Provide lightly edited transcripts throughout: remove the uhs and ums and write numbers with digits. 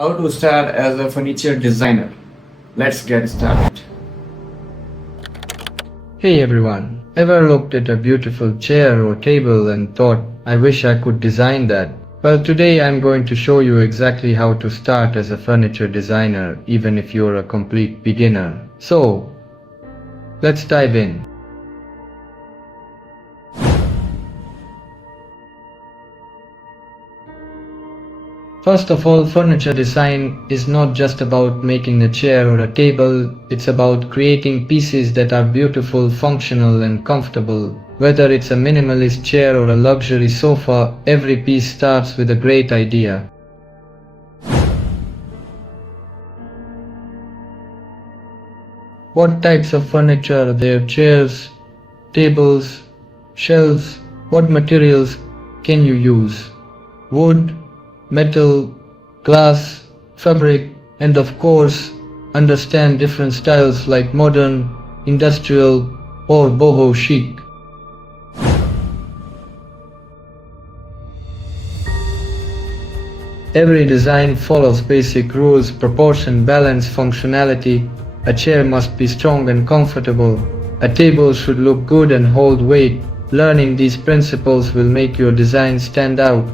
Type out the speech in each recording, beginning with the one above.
How to start as a furniture designer. Let's get started. Hey everyone, ever looked at a beautiful chair or table and thought, I wish I could design that? Well, today I'm going to show you exactly how to start as a furniture designer, even if you're a complete beginner. So, let's dive in. First of all, furniture design is not just about making a chair or a table, it's about creating pieces that are beautiful, functional and comfortable. Whether it's a minimalist chair or a luxury sofa, every piece starts with a great idea. What types of furniture are there? Chairs, tables, shelves? What materials can you use? Wood, metal, glass, fabric, and of course, understand different styles like modern, industrial, or boho chic. Every design follows basic rules: proportion, balance, functionality. A chair must be strong and comfortable. A table should look good and hold weight. Learning these principles will make your design stand out.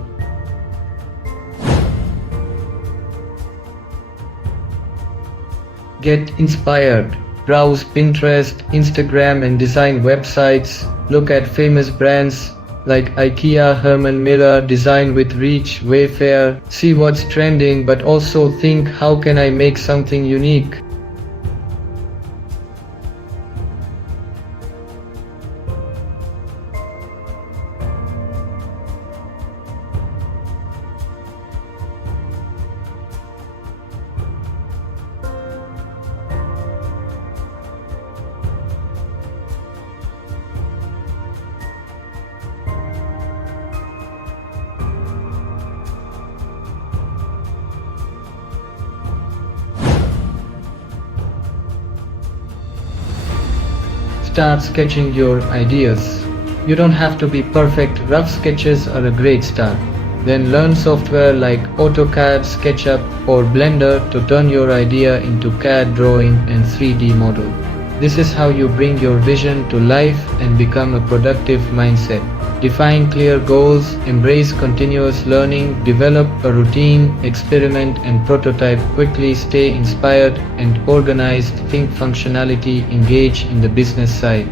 Get inspired. Browse Pinterest, Instagram and design websites. Look at famous brands like IKEA, Herman Miller, Design with Reach, Wayfair. See what's trending, but also think, how can I make something unique? Start sketching your ideas. You don't have to be perfect, rough sketches are a great start. Then learn software like AutoCAD, SketchUp or Blender to turn your idea into CAD drawing and 3D model. This is how you bring your vision to life and become a productive mindset. Define clear goals, embrace continuous learning, develop a routine, experiment and prototype quickly, stay inspired and organized, think functionality, engage in the business side.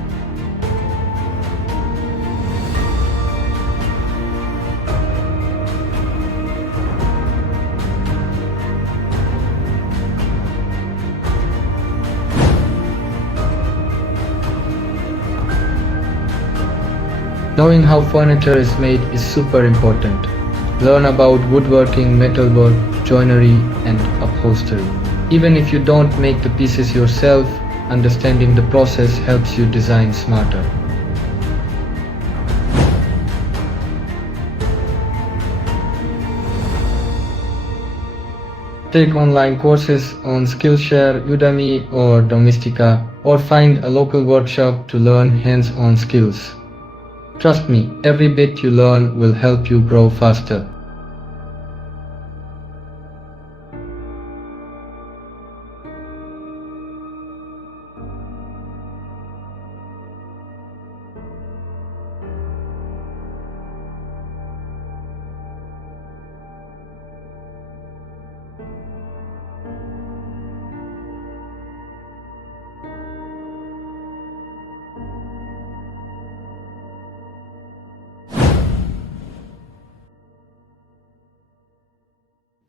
Knowing how furniture is made is super important. Learn about woodworking, metalwork, joinery, and upholstery. Even if you don't make the pieces yourself, understanding the process helps you design smarter. Take online courses on Skillshare, Udemy, or Domestika, or find a local workshop to learn hands-on skills. Trust me, every bit you learn will help you grow faster.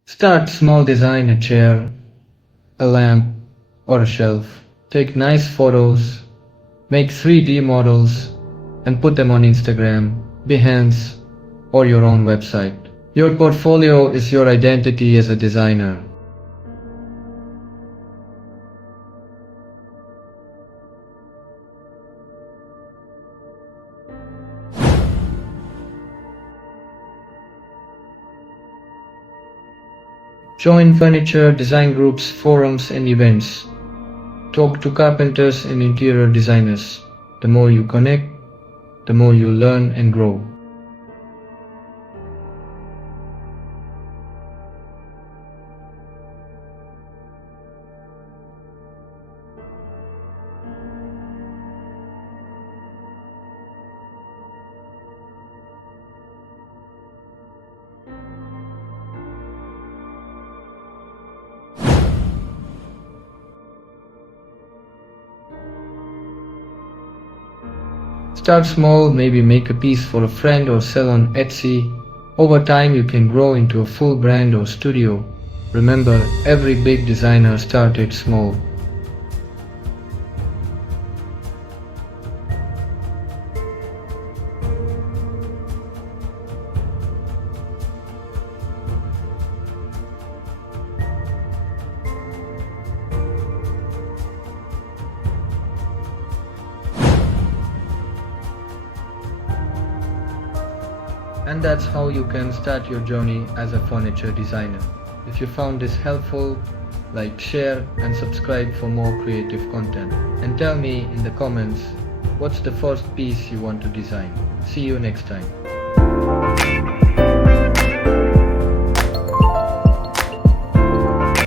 Start small, design a chair, a lamp, or a shelf. Take nice photos, make 3D models, and put them on Instagram, Behance, or your own website. Your portfolio is your identity as a designer. Join furniture design groups, forums, and events. Talk to carpenters and interior designers. The more you connect, the more you learn and grow. Start small, maybe make a piece for a friend or sell on Etsy. Over time, you can grow into a full brand or studio. Remember, every big designer started small. And that's how you can start your journey as a furniture designer. If you found this helpful, like, share and subscribe for more creative content. And tell me in the comments what's the first piece you want to design. See you next time.